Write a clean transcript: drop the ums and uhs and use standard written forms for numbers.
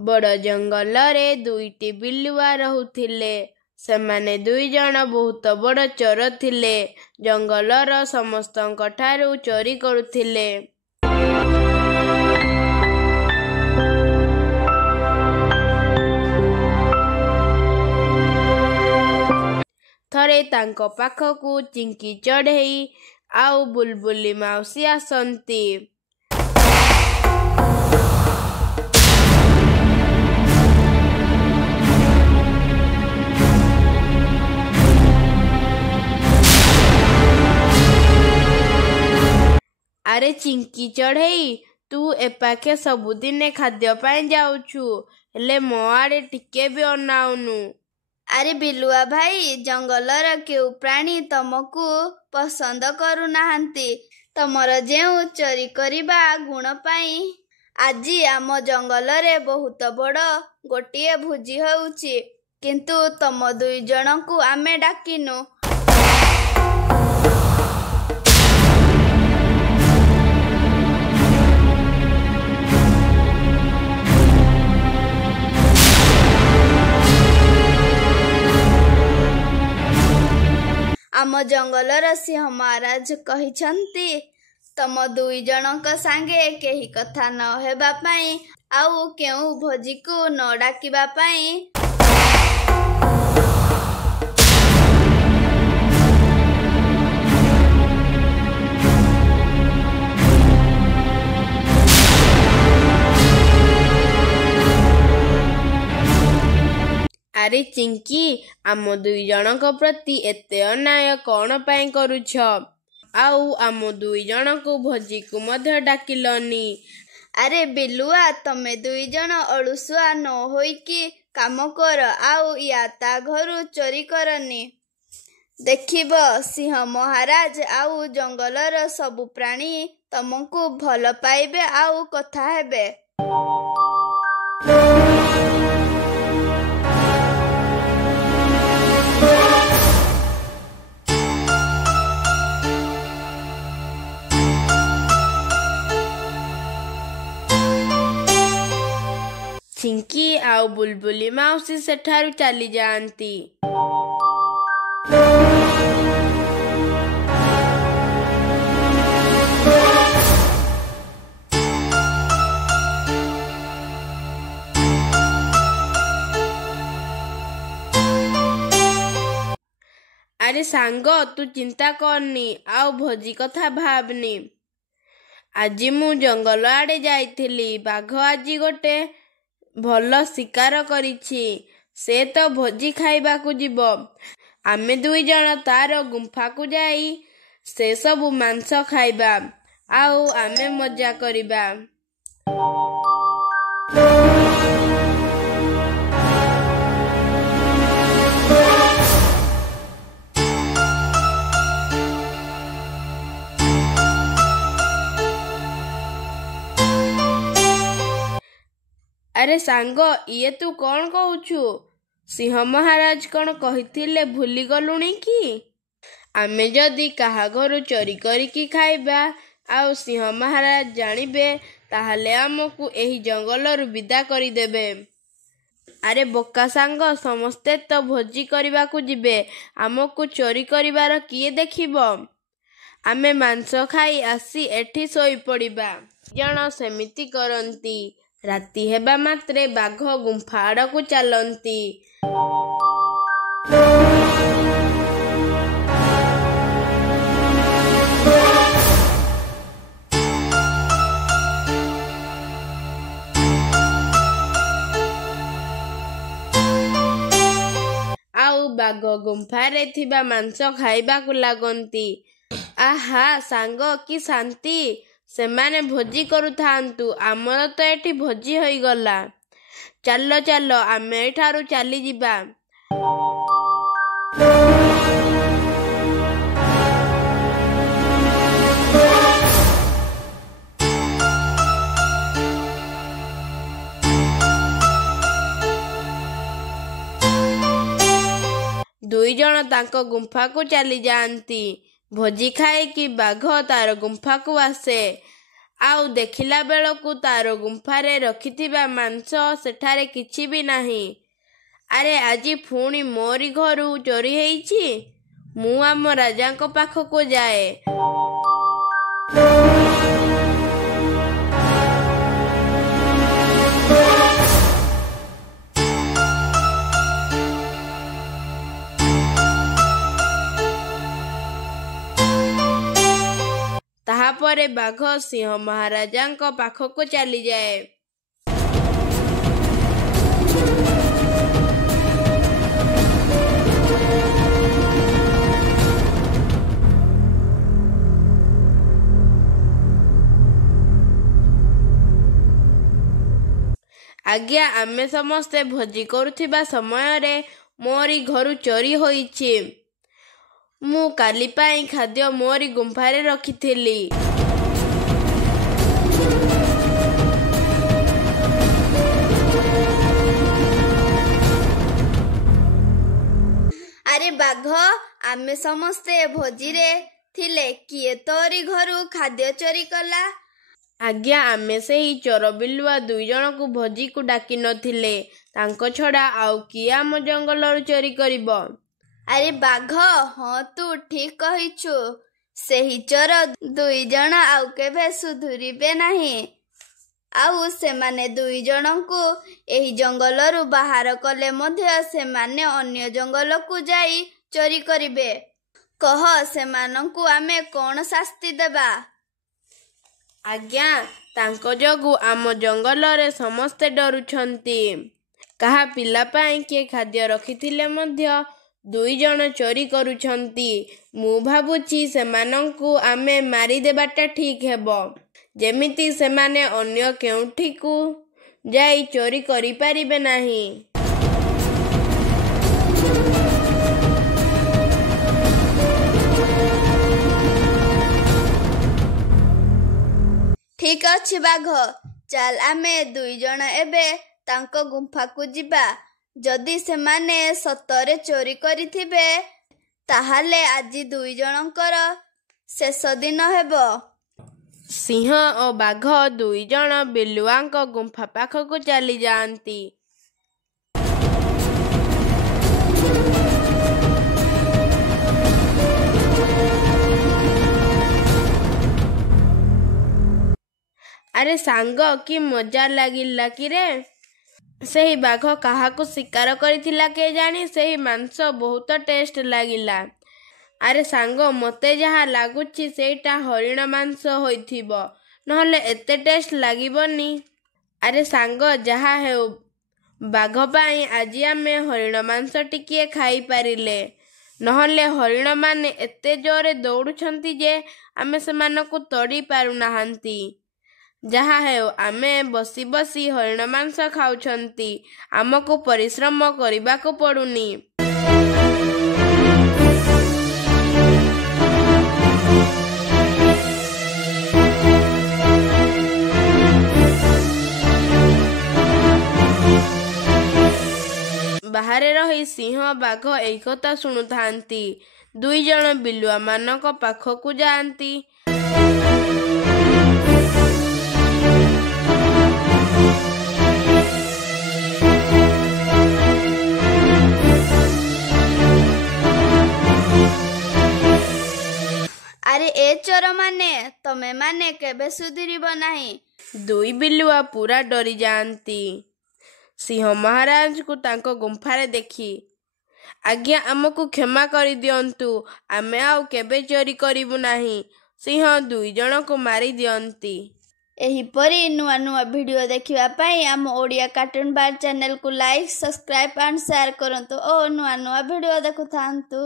ବଡ଼ ଜଙ୍ଗଲରେ ଦୁଇଟି ବିଲୁଆ ରହୁଥିଲେ। ସେମାନେ ଦୁଇ ଜଣ ବହୁତ ବଡ଼ ଚୋର ଥିଲେ। ଜଙ୍ଗଲର ସମସ୍ତଙ୍କଠାରୁ ଚୋରି କରୁଥିଲେ। ଥରେ ତାଙ୍କ ପାଖକୁ ଚିଙ୍କି ଚଢ଼େଇ ଆଉ ବୁଲବୁଲି ମାଉସୀ ଆସନ୍ତି। ଆରେ ଚିଙ୍କି ଚଢ଼େଇ, ତୁ ଏପାଖେ ସବୁଦିନେ ଖାଦ୍ୟ ପାଇଁ ଯାଉଛୁ, ହେଲେ ମୋ ଆଡ଼େ ଟିକେ ବି ଅନାଉନୁ। ଆରେ ବିଲୁଆ ଭାଇ, ଜଙ୍ଗଲର କେଉଁ ପ୍ରାଣୀ ତମକୁ ପସନ୍ଦ କରୁନାହାନ୍ତି? ତମର ଯେଉଁ ଚୋରି କରିବା ଗୁଣ ପାଇଁ ଆଜି ଆମ ଜଙ୍ଗଲରେ ବହୁତ ବଡ଼ ଗୋଟିଏ ଭୋଜି ହେଉଛି, କିନ୍ତୁ ତମ ଦୁଇ ଜଣଙ୍କୁ ଆମେ ଡାକିନୁ। ଆମ ଜଙ୍ଗଲର ସିଂହ ମହାରାଜ କହିଛନ୍ତି ତମ ଦୁଇ ଜଣଙ୍କ ସାଙ୍ଗେ କେହି କଥା ନ ହେବା ପାଇଁ ଆଉ କେଉଁ ଭୋଜିକୁ ନ ଡାକିବା ପାଇଁ। ଆରେ ଚିଙ୍କି, ଆମ ଦୁଇ ଜଣଙ୍କ ପ୍ରତି ଏତେ ଅନ୍ୟାୟ କ'ଣ ପାଇଁ କରୁଛ? ଆଉ ଆମ ଦୁଇ ଜଣଙ୍କୁ ଭୋଜିକୁ ମଧ୍ୟ ଡାକିଲନି। ଆରେ ବିଲୁଆ, ତମେ ଦୁଇ ଜଣ ଅଳସୁଆ ନ ହୋଇକି କାମ କର ଆଉ ୟା ତା ଘରୁ ଚୋରି କରନି। ଦେଖିବ ସିଂହ ମହାରାଜ ଆଉ ଜଙ୍ଗଲର ସବୁ ପ୍ରାଣୀ ତମକୁ ଭଲ ପାଇବେ ଆଉ କଥା ହେବେ। ଚିଙ୍କି ଆଉ ବୁଲବୁଲି ମାଉସୀ ସେଠାରୁ ଚାଲିଯାଆନ୍ତି। ଆରେ ସାଙ୍ଗ, ତୁ ଚିନ୍ତା କରନି ଆଉ ଭୋଜି କଥା ଭାବନି। ଆଜି ମୁଁ ଜଙ୍ଗଲ ଆଡ଼େ ଯାଇଥିଲି। ବାଘ ଆଜି ଗୋଟେ ଭଲ ଶିକାର କରିଛି। ସେ ତ ଭୋଜି ଖାଇବାକୁ ଯିବ। ଆମେ ଦୁଇ ଜଣ ତାର ଗୁମ୍ଫାକୁ ଯାଇ ସେସବୁ ମାଂସ ଖାଇବା ଆଉ ଆମେ ମଜା କରିବା। ଆରେ ସାଙ୍ଗ, ଇଏ ତୁ କ'ଣ କହୁଛୁ? ସିଂହ ମହାରାଜ କ'ଣ କହିଥିଲେ ଭୁଲିଗଲୁଣି କି? ଆମେ ଯଦି କାହା ଘରୁ ଚୋରି କରିକି ଖାଇବା ଆଉ ସିଂହ ମହାରାଜ ଜାଣିବେ, ତାହେଲେ ଆମକୁ ଏହି ଜଙ୍ଗଲରୁ ବିଦା କରିଦେବେ। ଆରେ ବୋକା ସାଙ୍ଗ, ସମସ୍ତେ ତ ଭୋଜି କରିବାକୁ ଯିବେ। ଆମକୁ ଚୋରି କରିବାର କିଏ ଦେଖିବ? ଆମେ ମାଂସ ଖାଇ ଆସି ଏଠି ଶୋଇପଡ଼ିବା। ଜଣ ସେମିତି କରନ୍ତି। ରାତି ହେବା ମାତ୍ରେ ବାଘ ଗୁମ୍ଫା ଆଡ଼କୁ ଚାଲନ୍ତି। ଆଉ ବାଘ ଗୁମ୍ଫାରେ ଥିବା ମାଂସ ଖାଇବାକୁ ଲାଗନ୍ତି। ଆହା ସାଙ୍ଗ, କି ଶାନ୍ତି! ସେମାନେ ଭୋଜି କରୁଥାନ୍ତୁ, ଆମର ତ ଏଠି ଭୋଜି ହୋଇଗଲା। ଚାଲ ଚାଲ, ଆମେ ଏଠାରୁ ଚାଲିଯିବା। ଦୁଇ ଜଣ ତାଙ୍କ ଗୁମ୍ଫାକୁ ଚାଲିଯାଆନ୍ତି। ଭୋଜି ଖାଇକି ବାଘ ତାର ଗୁମ୍ଫାକୁ ଆସେ ଆଉ ଦେଖିଲା ବେଳକୁ ତାର ଗୁମ୍ଫାରେ ରଖିଥିବା ମାଂସ ସେଠାରେ କିଛି ବି ନାହିଁ। ଆରେ ଆଜି ପୁଣି ମୋରି ଘରୁ ଚୋରି ହେଇଛି। ମୁଁ ଆମ ରାଜାଙ୍କ ପାଖକୁ ଯାଏ। ତାହାପରେ ବାଘ ସିଂହ ମହାରାଜାଙ୍କ ପାଖକୁ ଚାଲିଯାଏ। ଆଜ୍ଞା, ଆମେ ସମସ୍ତେ ଭୋଜି କରୁଥିବା ସମୟରେ ମୋରି ଘରୁ ଚୋରି ହୋଇଛି। ମୁଁ କାଲି ପାଇଁ ଖାଦ୍ୟ ମୋରି ଗୁମ୍ଫାରେ ରଖିଥିଲି। ଆରେ ବାଘ, ଆମେ ସମସ୍ତେ ଭୋଜିରେ ଥିଲେ, କିଏ ତୋରି ଘରୁ ଖାଦ୍ୟ ଚୋରି କଲା? ଆଜ୍ଞା, ଆମେ ସେହି ଚୋର ବିଲୁଆ 2 ଜଣଙ୍କୁ ଭୋଜିକୁ ଡାକି ନଥିଲେ। ତାଙ୍କ ଛଡ଼ା ଆଉ କିଏ ଆମ ଜଙ୍ଗଲରୁ ଚୋରି କରିବ? ଆରେ ବାଘ, ହଁ ତୁ ଠିକ୍ କହିଛୁ। ସେହି ଚୋର 2 ଜଣ ଆଉ କେବେ ସୁଧୁରିବେ ନାହିଁ। ଆଉ ସେମାନେ 2 ଜଣଙ୍କୁ ଏହି ଜଙ୍ଗଲରୁ ବାହାର କଲେ ମଧ୍ୟ ସେମାନେ ଅନ୍ୟ ଜଙ୍ଗଲକୁ ଯାଇ ଚୋରି କରିବେ। କହ, ସେମାନଙ୍କୁ ଆମେ କ'ଣ ଶାସ୍ତି ଦେବା? ଆଜ୍ଞା, ତାଙ୍କ ଯୋଗୁଁ ଆମ ଜଙ୍ଗଲରେ ସମସ୍ତେ ଡରୁଛନ୍ତି। କାହା ପିଲା ପାଇଁ କିଏ ଖାଦ୍ୟ ରଖିଥିଲେ ମଧ୍ୟ 2 ଜଣ ଚୋରି କରୁଛନ୍ତି। ମୁଁ ଭାବୁଛି ସେମାନଙ୍କୁ ଆମେ ମାରିଦେବାଟା ଠିକ୍ ହେବ, ଯେମିତି ସେମାନେ ଅନ୍ୟ କେଉଁଠିକୁ ଯାଇ ଚୋରି କରିପାରିବେ ନାହିଁ। ଠିକ୍ ଅଛି ବାଘ, ଚାଲ ଆମେ 2 ଜଣ ଏବେ ତାଙ୍କ ଗୁମ୍ଫାକୁ ଯିବା। ଯଦି ସେମାନେ ସତରେ ଚୋରି କରିଥିବେ, ତାହେଲେ ଆଜି 2 ଜଣଙ୍କର ଶେଷ ଦିନ ହେବ। ସିଂହ ଓ ବାଘ 2 ଜଣ ବିଲୁଆଙ୍କ ଗୁମ୍ଫା ପାଖକୁ ଚାଲିଯାଆନ୍ତି। ଆରେ ସାଙ୍ଗ, କି ମଜା ଲାଗିଲା କିରେ? ସେହି ବାଘ କାହାକୁ ଶିକାର କରିଥିଲା କେଜାଣି, ସେହି ମାଂସ ବହୁତ ଟେଷ୍ଟ ଲାଗିଲା। ଆରେ ସାଙ୍ଗ, ମୋତେ ଯାହା ଲାଗୁଛି ସେଇଟା ହରିଣ ମାଂସ ହୋଇଥିବ, ନହେଲେ ଏତେ ଟେଷ୍ଟ ଲାଗିବନି। ଆରେ ସାଙ୍ଗ, ଯାହା ହେଉ, ବାଘ ପାଇଁ ଆଜି ଆମେ ହରିଣ ମାଂସ ଟିକିଏ ଖାଇପାରିଲେ। ନହେଲେ ହରିଣମାନେ ଏତେ ଜୋରରେ ଦୌଡ଼ୁଛନ୍ତି ଯେ ଆମେ ସେମାନଙ୍କୁ ତଡ଼ି ପାରୁନାହାନ୍ତି। ଯାହା ହେଉ, ଆମେ ବସି ବସି ହରିଣ ମାଂସ ଖାଉଛନ୍ତି। ଆମକୁ ପରିଶ୍ରମ କରିବାକୁ ପଡ଼ୁନି। ବାହାରେ ରହି ସିଂହ ବାଘ ଏହି କଥା ଶୁଣୁଥାନ୍ତି। 2 ଜଣ ବିଲୁଆମାନଙ୍କ ପାଖକୁ ଯାଆନ୍ତି। ଆରେ ଏ ଚୋରମାନେ, ତମେମାନେ କେବେ ସୁଧୁରିବ ନାହିଁ। 2 ବିଲୁଆ ପୁରା ଡରିଯାଆନ୍ତି ସିଂହ ମହାରାଜଙ୍କୁ ତାଙ୍କ ଗୁମ୍ଫାରେ ଦେଖି। ଆଜ୍ଞା, ଆମକୁ କ୍ଷମା କରିଦିଅନ୍ତୁ। ଆମେ ଆଉ କେବେ ଚୋରି କରିବୁ ନାହିଁ। ସିଂହ 2 ଜଣଙ୍କୁ ମାରି ଦିଅନ୍ତି। ଏହିପରି ନୂଆ ନୂଆ ଭିଡ଼ିଓ ଦେଖିବା ପାଇଁ ଆମ ଓଡ଼ିଆ କାର୍ଟୁନ ବାର ଚ୍ୟାନେଲକୁ ଲାଇକ୍, ସବସ୍କ୍ରାଇବ୍ ଆଣ୍ଡ ସେୟାର କରନ୍ତୁ ଓ ନୂଆ ନୂଆ ଭିଡ଼ିଓ ଦେଖୁଥାନ୍ତୁ।